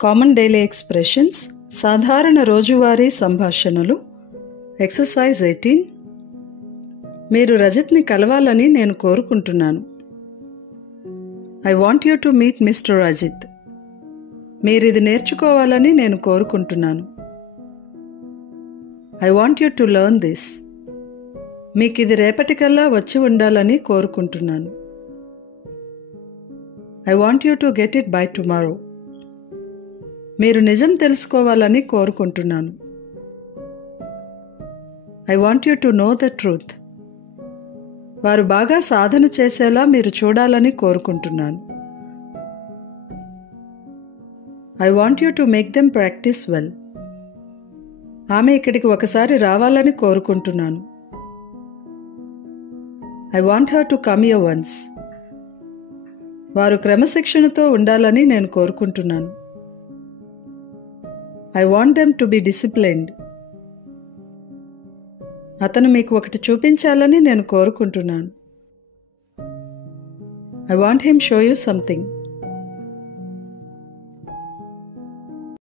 Common daily expressions, సాధారణ రోజువారీ సంభాషణలు. ఎక్సర్సైజ్ 18. మీరు రజిత్ని కలవాలని నేను కోరుకుంటున్నాను. I want you to meet mister Ajit. మీరిది నేర్చుకోవాలని నేను కోరుకుంటున్నాను. I want you to learn this. మీకు ఇది రేపటికల్లా వచ్చి ఉండాలని కోరుకుంటున్నాను. I want you to get it by tomorrow. మీరు నిజం తెలుసుకోవాలని కోరుకుంటున్నాను. I want you to know the truth. వారు బాగా సాధన చేసేలా మీరు చూడాలని కోరుకుంటున్నాను. I want you to make them practice well. ఆమె ఇక్కడికి ఒకసారి రావాలని కోరుకుంటున్నాను. I want her to come here once. వారు క్రమశిక్షణతో ఉండాలని నేను కోరుకుంటున్నాను. I want them to be disciplined. అతను మీకు ఒకటి చూపించాలని నేను కోరుకుంటున్నాను. I want him show you something.